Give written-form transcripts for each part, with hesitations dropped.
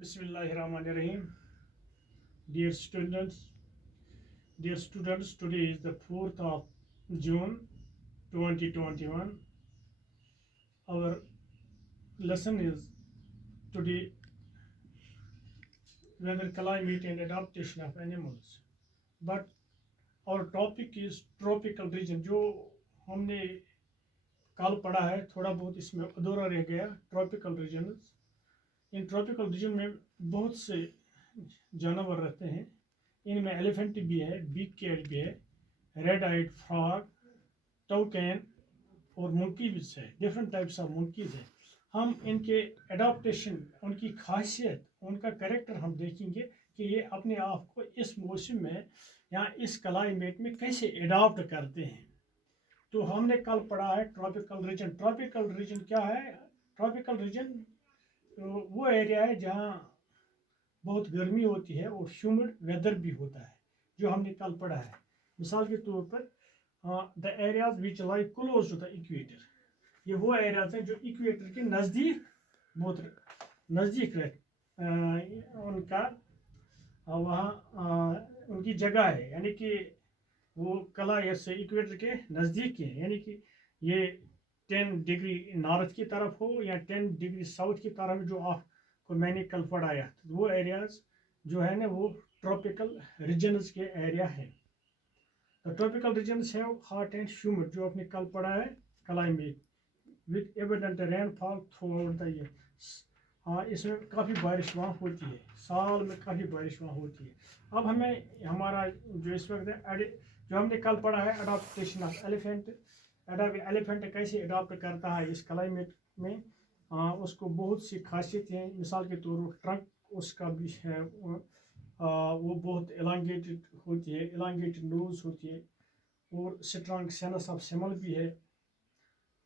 Bismillahirrahmanirrahim. Dear students, today is the 4th of June 2021. Our lesson is today weather, climate and adaptation of animals. But our topic is tropical region. जो हमने कल पढ़ा है थोड़ा बहुत इसमें अधूरा रह गया. Tropical regions, in tropical region में बहुत से जानवर रहते हैं. इनमें एलिफेंट भी है, बिग कैट भी है, रेड आइड फ्रॉग, टोकैन और मंकीज है. डिफरेंट टाइप्स ऑफ मंकीज है. हम इनके एडाप्टेशन, उनकी खासियत, उनका कैरेक्टर हम देखेंगे कि ये अपने आप को इस मौसम में या इस क्लाइमेट में कैसे एडाप्ट करते हैं. तो हमने कल पढ़ा है ट्रॉपिकल रीजन. ट्रॉपिकल रीजन क्या है? ट्रॉपिकल रीजन वो एरिया है जहाँ बहुत गर्मी होती है और ह्यूमिड वेदर भी होता है, जो हमने कल पढ़ा है. मिसाल के तौर पर the areas which lie close to the equator, ये वो एरियाज हैं जो इक्वेटर के नज़दीक, बहुत नज़दीक उनका वहाँ उनकी जगह है, यानी कि वो कला से इक्वेटर के नज़दीक के हैं. यानी कि ये 10 डिग्री नॉर्थ की तरफ हो या 10 डिग्री साउथ की तरफ, जो आपको मैंने कल पढ़ाया, तो वो एरियाज जो है ना वो ट्रॉपिकल रीजन्स के एरिया हैं. The tropical regions have hot and humid, जो आपने कल पढ़ा है, climate with abundant rainfall through the year. हाँ, इसमें काफ़ी बारिश वहाँ होती है, साल में काफ़ी बारिश वहाँ होती है. अब हमें हमारा जो इस वक्त है, जो हमने कल पढ़ा है अडाप्टेशन ऑफ एलिफेंट. एलिफेंट कैसे अडाप्ट करता है इस क्लाइमेट में, उसको बहुत सी खासियत हैं. मिसाल के तौर पर ट्रंक उसका भी है, वो बहुत एलांगेटेड होती है, एलांगेटेड नोज होती है, और स्ट्रॉन्ग सेंस ऑफ स्मेल भी है.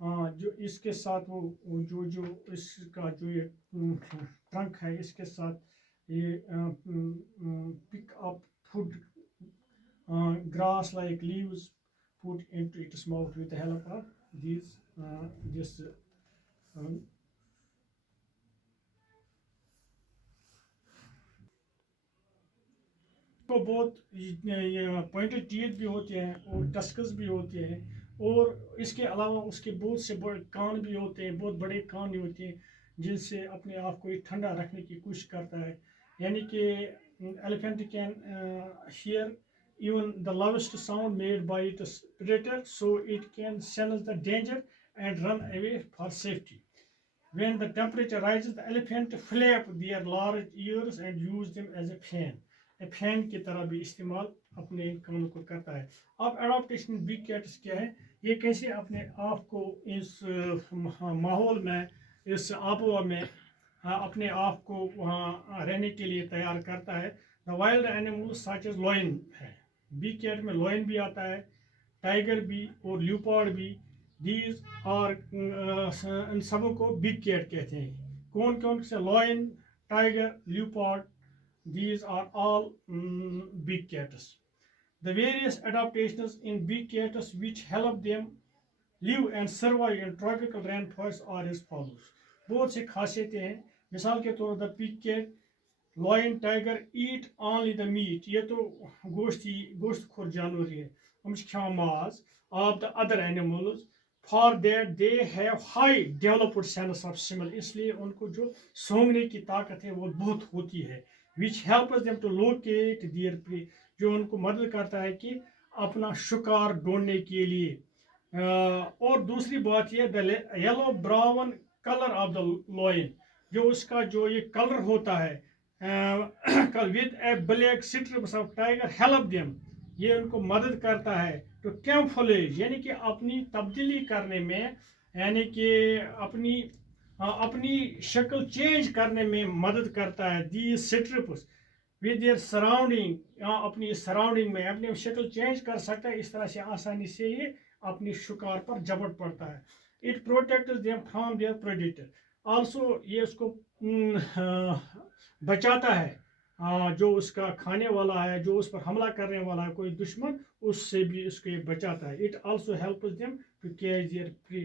जो इसके साथ वो जो जो इसका जो ये ट्रंक है, इसके साथ ये pick up food grass like leaves put into its mouth with the help of this को बहुत पॉइंटेड टीथ भी होते हैं और टस्कस भी होते हैं, और इसके अलावा उसके बहुत से बड़े कान भी होते हैं, बहुत बड़े कान भी होते हैं, जिनसे अपने आप को ठंडा रखने की कोशिश करता है. यानी कि elephant can hear even the loudest sound made by its predator, so it can sense the danger and run away for safety. When the temperature rises, the elephant flap their large ears and use them as a fan. A fan की तरह भी इस्तेमाल अपने कानों को करता है. अब एडाप्टेशन बिग कैट्स क्या है, ये कैसे अपने आप को इस माहौल में, इस आबोहवा में अपने आप को वहाँ रहने के लिए तैयार करता है. The wild animals such as lion है, बिग कैट में लॉयन भी आता है, टाइगर भी और ल्यूपार्ड भी. दीज आर इन सबों को बिग कैट कहते हैं. कौन कौन से? Lion, tiger, leopard, these are all big cats. The various adaptations in big cats which help them live and survive in tropical rain forest are as follows. बहुत सी खासियतें हैं. मिसाल के तौर पर big cat, lion, tiger eat only the meat, ये तो गोश्त खोर जानवर है, हम खान माज of the other animals. For that they have high developed sense of smell, इसलिए उनको जो सूंघने की ताकत है वो बहुत होती है. Which helps them to locate their prey, जो उनको मदद करता है कि अपना शिकार ढूंढने के लिए. और दूसरी बात ये, the yellow brown colour of the lion, जो उसका जो ये कलर होता है with a black stripes of tiger help them, ये उनको मदद करता है तो कैमोफ्लेज, यानी कि अपनी तब्दीली करने में, यानी कि अपनी शक्ल चेंज करने में मदद करता है. दी स्ट्रिप्स विद देयर सराउंडिंग, अपनी सराउंडिंग में अपनी शक्ल चेंज कर सकता है. इस तरह से आसानी से ये अपनी शिकार पर जबड़ पड़ता है. It protects them from their predator, also ये उसको बचाता है, जो उसका खाने वाला है, जो उस पर हमला करने वाला है कोई दुश्मन, उससे भी उसको बचाता है. It also helps them to catch their prey,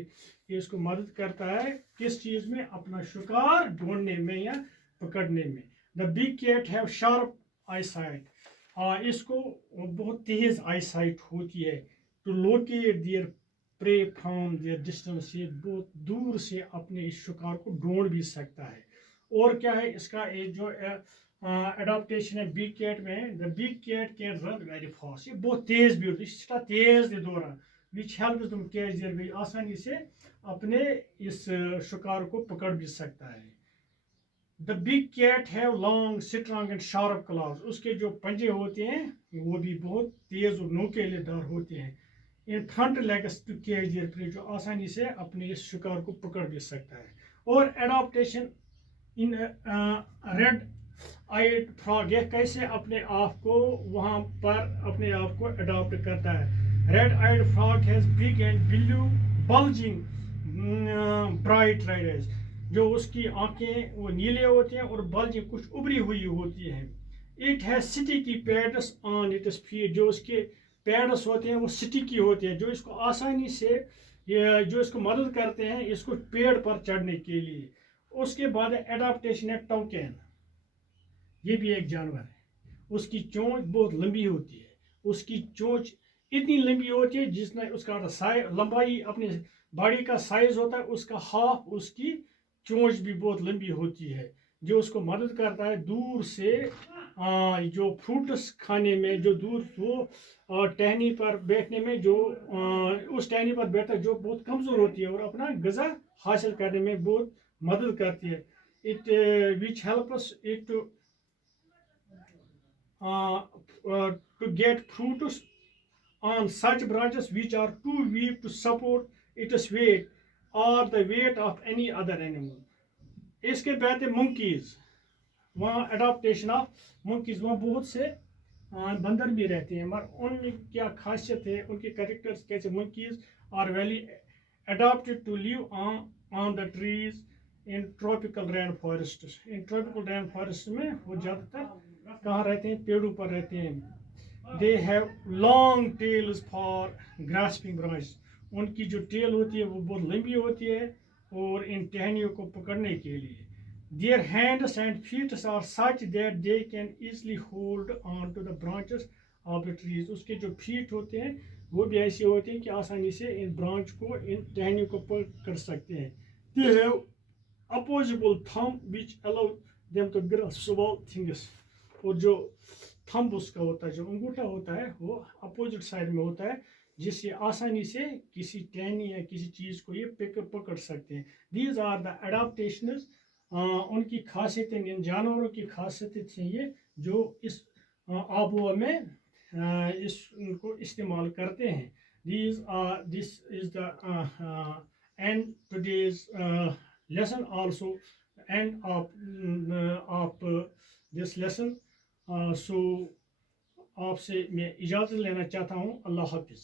ये इसको मदद करता है किस चीज़ में? अपना शिकार ढूंढने में या पकड़ने में. The big cat have sharp eyesight. इसको बहुत तेज eyesight होती है. To locate their prey from their distance, ये बहुत दूर से अपने इस शिकार को ढूंढ भी सकता है. और क्या है इसका एक जो एडाप्टेशन है बिग कैट में, the big cat can run very fast. ये बहुत तेज भी होती है, इसका तेज दे दौरान विच हेल्प्स तुम कैच देयर भी आसानी से अपने इस शिकार को पकड़ भी सकता है. The big cat have long strong and sharp claws. उसके जो पंजे होते हैं वो भी बहुत तेज और नोकेलेदार होते हैं. इन front legs to catch their prey, जो आसानी से अपने इस शिकार को पकड़ भी सकता है. और adaptation in red eyed frog, यह कैसे अपने आप को वहाँ पर अपने आप को अडॉप्ट करता है. Red eyed frog has big and blue bulging bright red eyes. जो उसकी आंखें वो नीले होते हैं और बल्जिंग कुछ उभरी हुई होती हैं. It has sticky pads on its feet. जो उसके पैड्स होते हैं वो स्टिकी होते हैं, जो इसको आसानी से जो इसको मदद करते हैं इसको पेड़ पर चढ़ने के लिए. उसके बाद एडाप्टेशन है टोकन. ये भी एक जानवर है. उसकी चोंच बहुत लंबी होती है. उसकी चोंच इतनी लंबी होती है जिसमें उसका लंबाई अपने बॉडी का साइज होता है, उसका हाफ उसकी चोंच भी बहुत लंबी होती है, जो उसको मदद करता है दूर से जो फ्रूट्स खाने में, जो दूर वो टहनी पर बैठने में, जो उस टहनी पर बैठता है जो बहुत कमज़ोर होती है और अपना ग़िज़ा हासिल करने में बहुत मदद करती है. It which helps it to get fruits on such branches which are too weak to support its weight or the weight of any other animal. इसके बाद है monkeys. वहाँ एडाप्टेशन ऑफ monkeys, वहाँ बहुत से बंदर भी रहते हैं, मगर उनकी क्या खासियत है, उनके कैरेक्टर्स कैसे. monkeys are very adapted to live on the trees in tropical rainforests. in tropical rainforests में वो ज़्यादातर कहाँ रहते हैं, पेड़ों पर रहते हैं. They have long tails for grasping branches. उनकी जो टेल होती है वो बहुत लंबी होती है और इन टहनियों को पकड़ने के लिए. Their hands and feet are such that they can easily hold on to the branches of the trees. उसके जो फीट होते हैं वो भी ऐसे होते हैं कि आसानी से इन ब्रांच को, इन टहनियों को पकड़ सकते हैं. They have opposable thumb which allow them to grasp small things. और जो थंब उसका होता है, जो अंगूठा होता है वो अपोजिट साइड में होता है, जिससे आसानी से किसी टहनी या किसी चीज़ को ये पकड़ सकते हैं. These are the adaptations. उनकी खासियतें, इन जानवरों की खासियतें थी ये जो इस आबोहवा में इसको इस्तेमाल करते हैं. This is the end today's lesson also end of this lesson. So आपसे मैं इजाज़त लेना चाहता हूँ. अल्लाह हाफिज़.